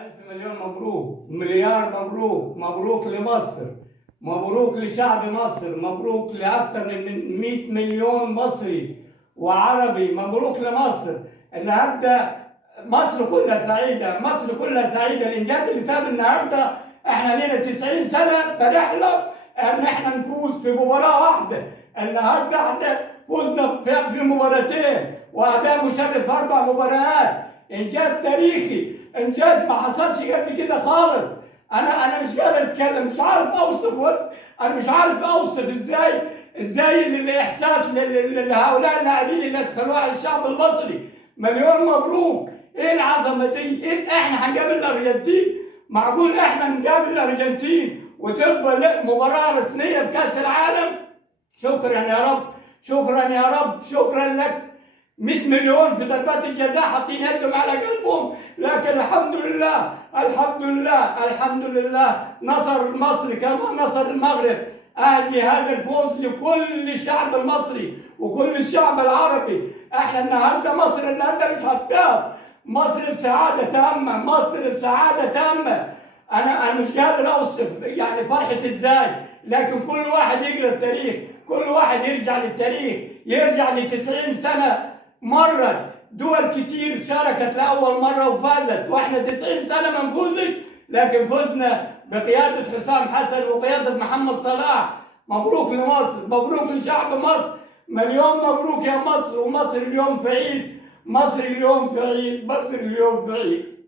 ألف مليون مبروك، مليار مبروك، مبروك لمصر، مبروك لشعب مصر، مبروك لأكثر من 100 مليون مصري وعربي، مبروك لمصر. النهارده مصر كلها سعيدة، مصر كلها سعيدة. الإنجاز اللي تم النهارده، إحنا لنا 90 سنة بنحلم إن إحنا نفوز في مباراة واحدة. النهارده إحنا فزنا في مباراتين، وأداء مشرف في 4 مباريات. إنجاز تاريخي، انجاز ما حصلش قبل كده خالص. انا مش قادر اتكلم، مش عارف اوصف. انا مش عارف اوصف ازاي الاحساس لهؤلاء اللاعبين اللي ادخلوها على الشعب المصري. مليون مبروك. ايه العظمه دي؟ إيه احنا هنقابل الارجنتين؟ معقول احنا نقابل الارجنتين وتبقى مباراه رسميه بكاس العالم؟ شكرا يا رب، شكرا يا رب، شكرا لك. 100 مليون في ضربات الجزاء حاطين يدهم على قلبهم، لكن الحمد لله الحمد لله الحمد لله نصر مصر كما نصر المغرب. أهدي هذا الفوز لكل الشعب المصري وكل الشعب العربي. احنا النهارده مصر النهارده مش هتتاب، مصر بسعادة تامة، مصر بسعادة تامة. أنا مش قادر أوصف يعني فرحة إزاي، لكن كل واحد يقرأ التاريخ، كل واحد يرجع للتاريخ، يرجع ل90 سنة مرت. دول كتير شاركت لأول مرة وفازت، واحنا 90 سنة ما نفوزش، لكن فزنا بقيادة حسام حسن وقيادة محمد صلاح. مبروك لمصر، مبروك لشعب مصر، مليون مبروك يا مصر. ومصر اليوم في عيد، مصر اليوم في عيد، مصر اليوم في عيد.